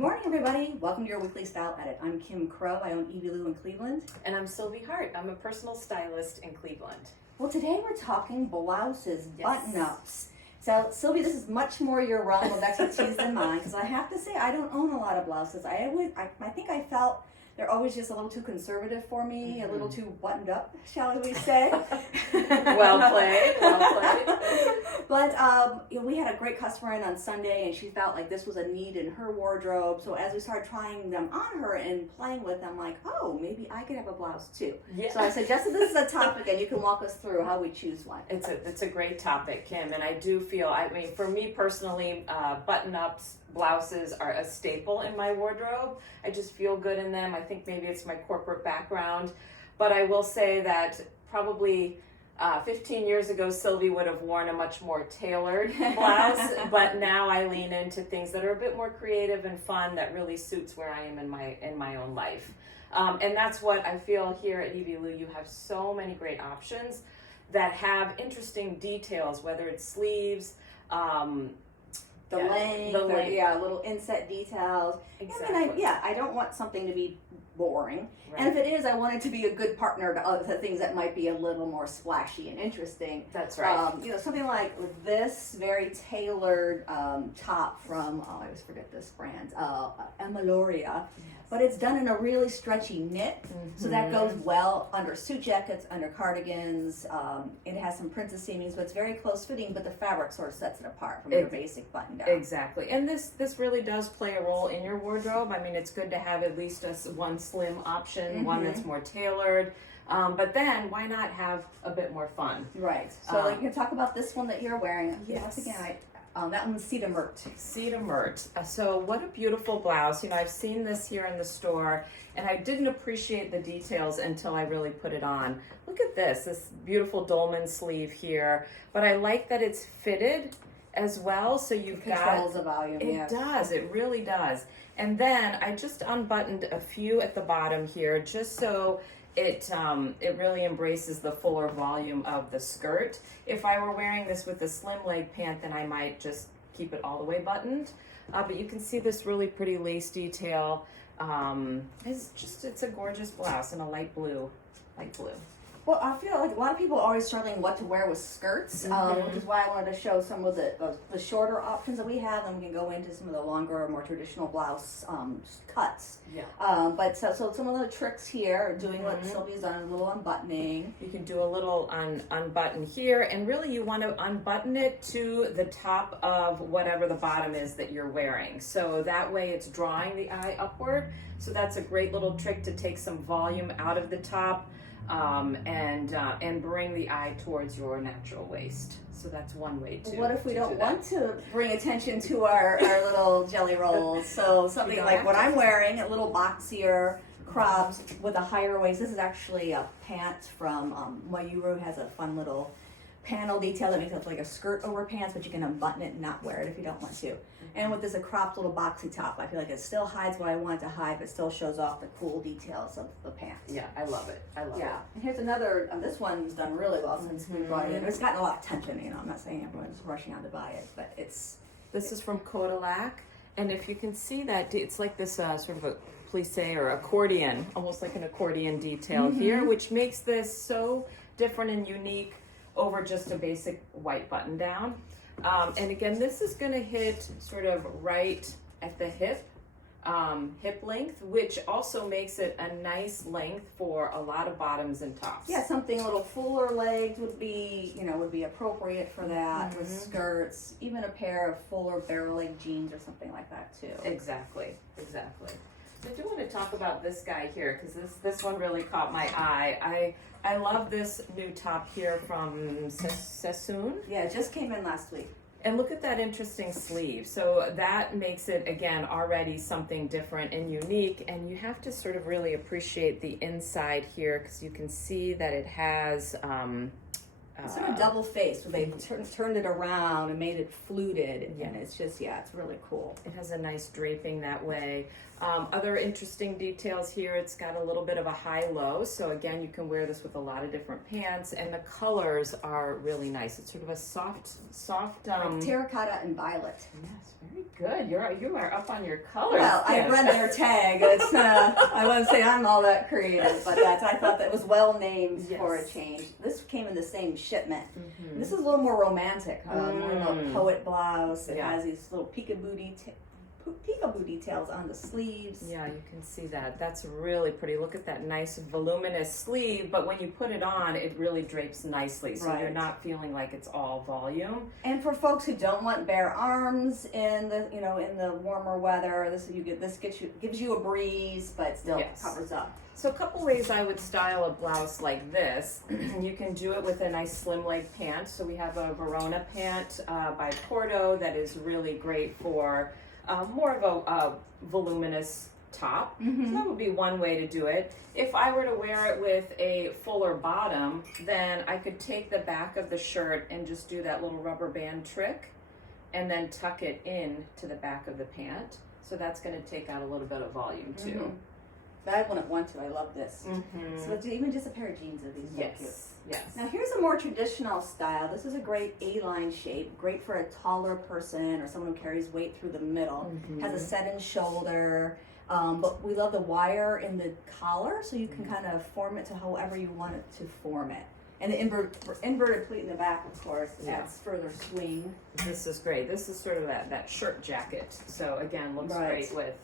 Good morning, everybody. Welcome to your weekly style edit. I'm Kim Crow. I own Evie Lou in Cleveland. And I'm Sylvie Hart. I'm a personal stylist in Cleveland. Well, today we're talking blouses, Yes. button-ups. So, Sylvie, this is much more your realm of expertise than mine, because I have to say I don't own a lot of blouses. I think I felt they're always just a little too conservative for me, a little too buttoned up, shall we say. Well played, well played. But we had a great customer in on Sunday, and she felt like this was a need in her wardrobe. So as we started trying them on her and playing with them, like, oh, maybe I could have a blouse too. Yeah. So I suggested this is a topic, and you can walk us through how we choose one. It's a great topic, Kim, and I do feel, for me personally, button-ups, blouses are a staple in my wardrobe. I just feel good in them. I think maybe it's my corporate background, but I will say that probably 15 years ago, Sylvie would have worn a much more tailored blouse, but now I lean into things that are a bit more creative and fun that really suits where I am in my own life. And that's what I feel here at Evie Lou. You have so many great options that have interesting details, whether it's sleeves, The length, little inset details. Exactly. I don't want something to be boring. Right. And if it is, I want it to be a good partner to other things that might be a little more splashy and interesting. That's right. Something like this very tailored top from, I always forget this brand, Emaloria. But it's done in a really stretchy knit, so that goes well under suit jackets, under cardigans. It has some princess seaming, so it's very close fitting, but the fabric sort of sets it apart from your basic button down. Exactly, and this really does play a role in your wardrobe. I mean, it's good to have at least one slim option, one that's more tailored. But then, why not have a bit more fun? Right. So you can talk about this one that you're wearing. Yes. Once again, that one's Cedar Mert. Cedar Mert. So what a beautiful blouse. I've seen this here in the store, and I didn't appreciate the details until I really put it on. Look at this beautiful dolman sleeve here. But I like that it's fitted as well, so you've Controls the volume. It does. It really does. And then I just unbuttoned a few at the bottom here, just so it really embraces the fuller volume of the skirt. If I were wearing this with a slim leg pant, then I might just keep it all the way buttoned. But you can see this really pretty lace detail. It's a gorgeous blouse in a light blue. Well, I feel like a lot of people are always struggling what to wear with skirts, which is why I wanted to show some of the shorter options that we have, and we can go into some of the longer, more traditional blouse cuts. Yeah. But so some of the tricks here are doing what Sylvie's done, a little unbuttoning. You can do a little unbutton here, and really you want to unbutton it to the top of whatever the bottom is that you're wearing. So that way it's drawing the eye upward. So that's a great little trick to take some volume out of the top. And bring the eye towards your natural waist. So that's one way to. What if we don't want to bring attention to our little jelly rolls? So something like what I'm wearing, a little boxier cropped with a higher waist. This is actually a pant from Mayuru. Has a fun little panel detail that makes it look like a skirt over pants, but you can unbutton it and not wear it if you don't want to. And with this a cropped little boxy top, I feel like it still hides what I want it to hide, but still shows off the cool details of the pants. Yeah, I love it. I love it. Yeah, and here's another. This one's done really well since we brought it in. It's gotten a lot of attention. I'm not saying everyone's rushing out to buy it, but This is from Kodalac, and if you can see that, it's like this sort of a plissé or accordion, almost like an accordion detail here, which makes this so different and unique over just a basic white button down. And again, this is going to hit sort of right at the hip length, which also makes it a nice length for a lot of bottoms and tops. yeah, something a little fuller legged would be appropriate for that with skirts. Even a pair of fuller barrel leg jeans or something like that too. Exactly. I do want to talk about this guy here because this one really caught my eye. I love this new top here from Sassoon. Yeah, it just came in last week. And look at that interesting sleeve. So that makes it, again, already something different and unique. And you have to sort of really appreciate the inside here because you can see that it has It's sort of double faced, where they turned it around and made it fluted, and it's just, it's really cool. It has a nice draping that way. Other interesting details here, it's got a little bit of a high-low, so again, you can wear this with a lot of different pants, and the colors are really nice. It's sort of a soft, like terracotta and violet. Yes, very good. You are up on your colors. Well, I read their tag. It's I wouldn't say I'm all that creative, but I thought that was well named for a change. This came in the same shipment. This is a little more romantic, more of a poet blouse. It has these little peekaboo details on the sleeves. Yeah, you can see that. That's really pretty. Look at that nice voluminous sleeve, but when you put it on, it really drapes nicely, so you're not feeling like it's all volume. And for folks who don't want bare arms in the in the warmer weather, gives you a breeze, but still covers up. So a couple ways I would style a blouse like this. You can do it with a nice slim leg pant. So we have a Verona pant by Porto that is really great for more of a voluminous top. So that would be one way to do it. If I were to wear it with a fuller bottom, then I could take the back of the shirt and just do that little rubber band trick and then tuck it in to the back of the pant. So that's going to take out a little bit of volume too. But I wouldn't want to. I love this. So even just a pair of jeans of these. Yes. Now here's a more traditional style. This is a great A-line shape, great for a taller person or someone who carries weight through the middle. Has a set-in shoulder, but we love the wire in the collar, so you can kind of form it to however you want it to form it. And the inverted pleat in the back, of course, adds further swing. This is great. This is sort of that shirt jacket. So again, looks great with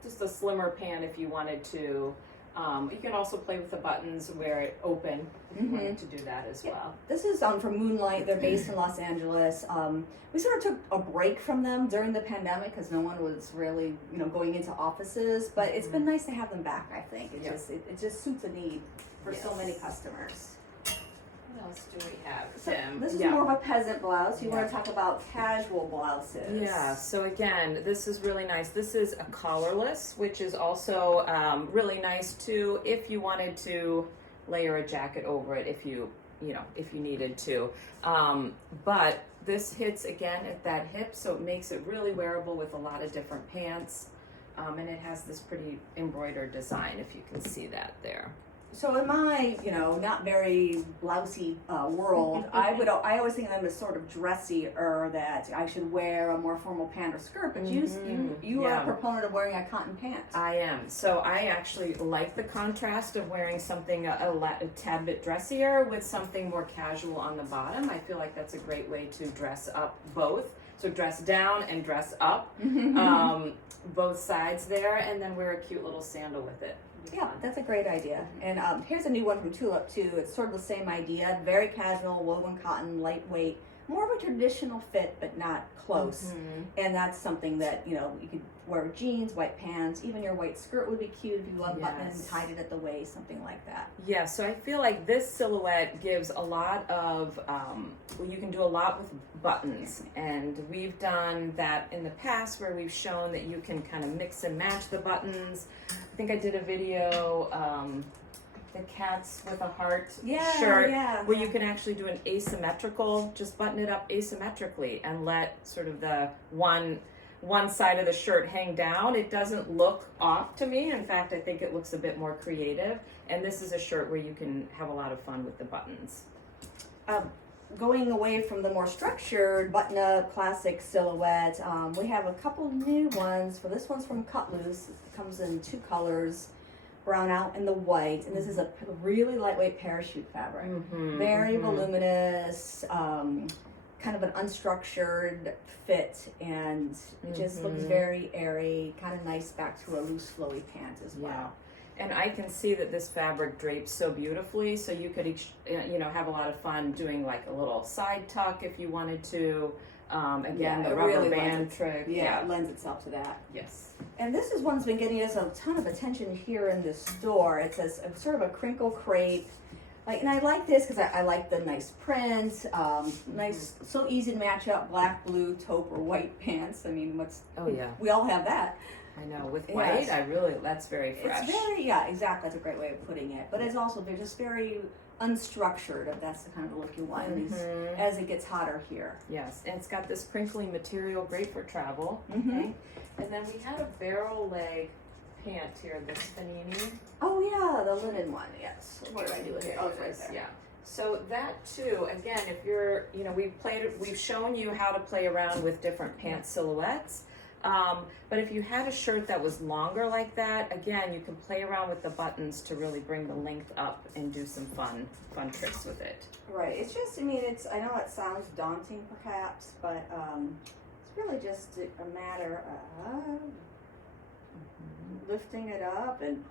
just a slimmer pant if you wanted to. You can also play with the buttons, wear it open if you wanted to do that as well. This is from Moonlight. They're based in Los Angeles. We sort of took a break from them during the pandemic because no one was really, going into offices. But it's been nice to have them back. I think it just suits a need for so many customers. What else do we have, So Tim? this is more of a peasant blouse. You want to talk about casual blouses. Yeah, so again, this is really nice. This is a collarless, which is also really nice too if you wanted to layer a jacket over it if you needed to. But this hits again at that hip, so it makes it really wearable with a lot of different pants. And it has this pretty embroidered design, if you can see that there. So in my, not very blousey world, I always think of them as sort of dressier, that I should wear a more formal pant or skirt. But you are a proponent of wearing a cotton pant. I am. So I actually like the contrast of wearing something a tad bit dressier with something more casual on the bottom. I feel like that's a great way to dress up both. So dress down and dress up, both sides there, and then wear a cute little sandal with it. Yeah, that's a great idea. And here's a new one from Tulip too. It's sort of the same idea. Very casual, woven cotton, lightweight, more of a traditional fit, but not close. And that's something that, you could wear jeans, white pants, even your white skirt would be cute if you love button and tied it at the waist, something like that. Yeah, so I feel like this silhouette gives a lot of, you can do a lot with buttons. And we've done that in the past where we've shown that you can kind of mix and match the buttons. I think I did a video, the cats with a heart shirt, where you can actually do an asymmetrical, just button it up asymmetrically and let sort of the one side of the shirt hang down. It doesn't look off to me. In fact, I think it looks a bit more creative. And this is a shirt where you can have a lot of fun with the buttons. Going away from the more structured button-up classic silhouette, we have a couple new ones. For this one's from Cut Loose. It comes in two colors, brown out and the white. And this is a really lightweight parachute fabric. Very voluminous, kind of an unstructured fit, and it just looks very airy, kind of nice back to a loose flowy pant as well. And I can see that this fabric drapes so beautifully, so you could, have a lot of fun doing like a little side tuck if you wanted to. Again, the rubber band trick. Yeah, it lends itself to that. Yes. And this is one that's been getting us a ton of attention here in the store. It's a sort of a crinkle crepe. And I like this because I like the nice print, nice, so easy to match up black, blue, taupe, or white pants. I mean, we all have that. I know, with white, Yes. that's very fresh. It's very, yeah, exactly. That's a great way of putting it. But it's also, they're just very unstructured, if that's the kind of look you want, as it gets hotter here. Yes, and it's got this crinkly material, great for travel. Mhm. Okay. And then we had a barrel leg pant here, this Fanini. Oh yeah, the linen one, yes. What did I do with it? Oh, it's right there. Yeah. So that too, again, if you're, we've shown you how to play around with different pant silhouettes. But if you had a shirt that was longer like that, again, you can play around with the buttons to really bring the length up and do some fun tricks with it. Right. It's just, I mean, I know it sounds daunting perhaps, but it's really just a matter of lifting it up and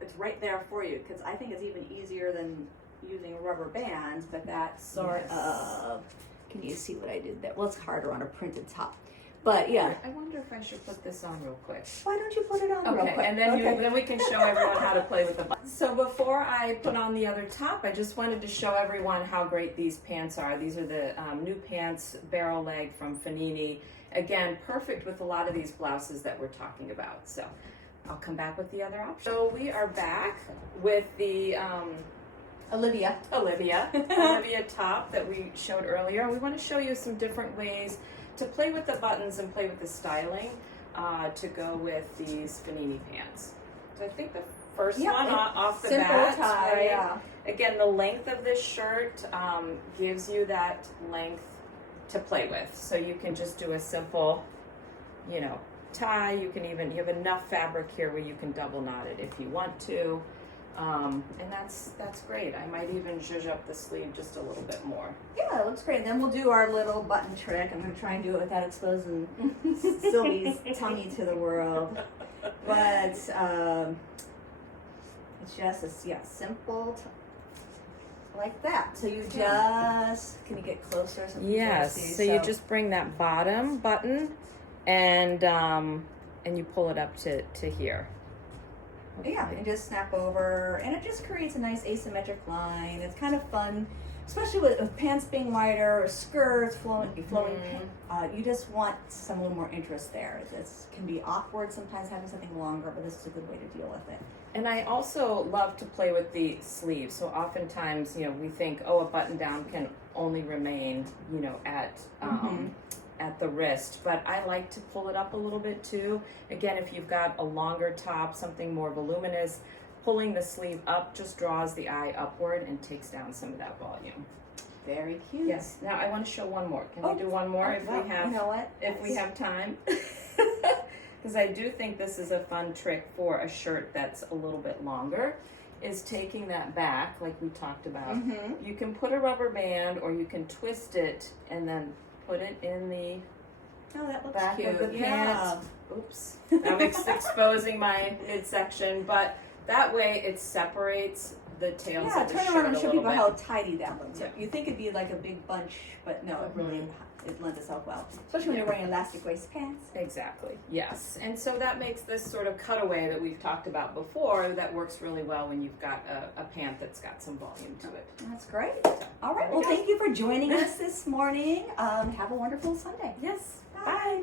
it's right there for you, because I think it's even easier than using rubber bands, but that sort of, can you see what I did there? Well, it's harder on a printed top. But yeah. I wonder if I should put this on real quick. Why don't you put it on real Okay, quick? and then we can show everyone how to play with the buttons. So before I put on the other top, I just wanted to show everyone how great these pants are. These are the new pants, barrel leg from Fanini. Again, perfect with a lot of these blouses that we're talking about. So I'll come back with the other option. So we are back with the Olivia top that we showed earlier. We want to show you some different ways to play with the buttons and play with the styling to go with these Fanini pants. So I think the first one off the bat, tie, right? Yeah. Again, the length of this shirt gives you that length to play with. So you can just do a simple, tie. You have enough fabric here where you can double knot it if you want to. And that's great. I might even zhuzh up the sleeve just a little bit more. Yeah, it looks great. Then we'll do our little button trick. I'm going to try and do it without exposing Sylvie's tummy to the world. But it's just a simple, like that. So you just, can you get closer? Yes, so you just bring that bottom button and you pull it up to here. Yeah, and just snap over, and it just creates a nice asymmetric line. It's kind of fun, especially with pants being wider, or skirts flowing. You just want some little more interest there. This can be awkward sometimes having something longer, but this is a good way to deal with it. And I also love to play with the sleeves. So oftentimes, we think, a button down can only remain, at the wrist, but I like to pull it up a little bit too. Again, if you've got a longer top, something more voluminous, pulling the sleeve up just draws the eye upward and takes down some of that volume. Very cute. Yes. Now I want to show one more. Can we do one more if we have? You know what? If we have time. Because I do think this is a fun trick for a shirt that's a little bit longer. Is taking that back, like we talked about. You can put a rubber band, or you can twist it and then put it in the that looks back cute. of the pant. Oops, I'm exposing my midsection, but that way it separates the tails of the shirt turn around and show people bit. how tidy that looks. Yeah. You think it'd be like a big bunch, but no, it lends itself well, especially when you're wearing elastic waist pants. Exactly, yes. And so that makes this sort of cutaway that we've talked about before that works really well when you've got a pant that's got some volume to it. That's great. All right, well, thank you for joining us this morning. Have a wonderful Sunday. Yes, Bye.